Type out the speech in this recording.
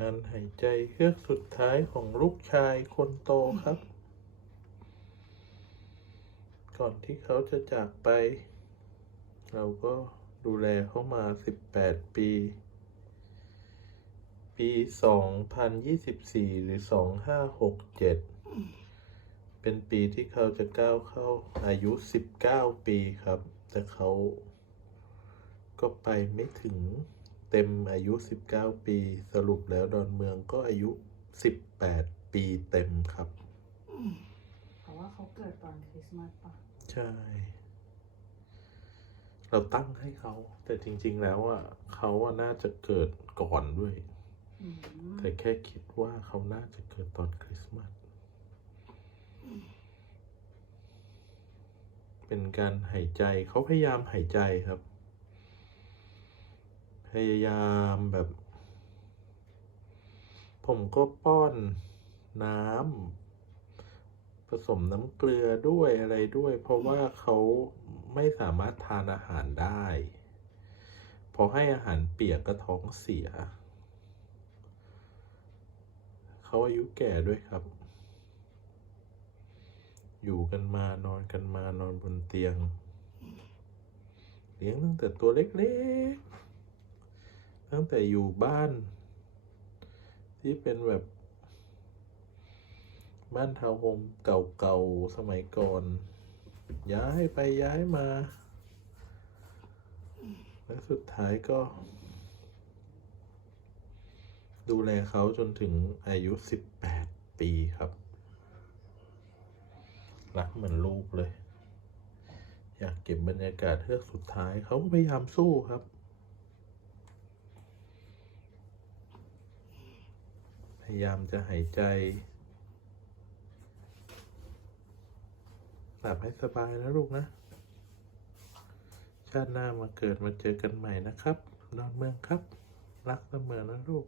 การหายใจเฮือกสุดท้ายของลูกชายคนโตครับ ก่อนที่เขาจะจากไป เราก็ดูแลเขามาสิบแปดปี ปีสองพันยี่สิบสี่หรือสองห้าหกเจ็ดเป็นปีที่เขาจะก้าวเข้าอายุสิบเก้าปีครับ แต่เขาก็ไปไม่ถึง เต็มอายุสิบเก้าปี สรุปแล้วดอนเมืองก็อายุสิบแปดปีเต็มครับ เพราะว่าเขาเกิดตอนคริสต์มาสป่ะ ใช่ เราตั้งให้เขา แต่จริง ๆ แล้วอะเขาอะน่าจะเกิดก่อนด้วยอืมแต่แค่คิดว่าเขาน่าจะเกิดตอนคริสต์มาสเป็นการหายใจเขาพยายามหายใจครับ พยายามแบบ ผมก็ป้อนน้ำผสมน้ำเกลือด้วยอะไรด้วย เพราะว่าเขาไม่สามารถทานอาหารได้พอให้อาหารเปียกก็ท้องเสีย เขาอายุแก่ด้วยครับ อยู่กันมานอนกันมานอนบนเตียง เลี้ยงตั้งแต่ตัวเล็กๆ ตั้งแต่อยู่บ้าน ที่เป็นแบบ บ้านทาวน์โฮมเก่าๆ สมัยก่อน ย้ายไปย้ายมา และสุดท้ายก็ ดูแลเขาจนถึงอายุ 18 ปีครับ รักเหมือนลูกเลย อยากเก็บบรรยากาศเฮือกสุดท้ายเขาก็พยายามสู้ครับ พยายามจะหายใจ หลับให้สบายนะลูกนะ ชาติหน้ามาเกิดมาเจอกันใหม่นะครับ นอนเมืองครับ รักเสมอนะลูก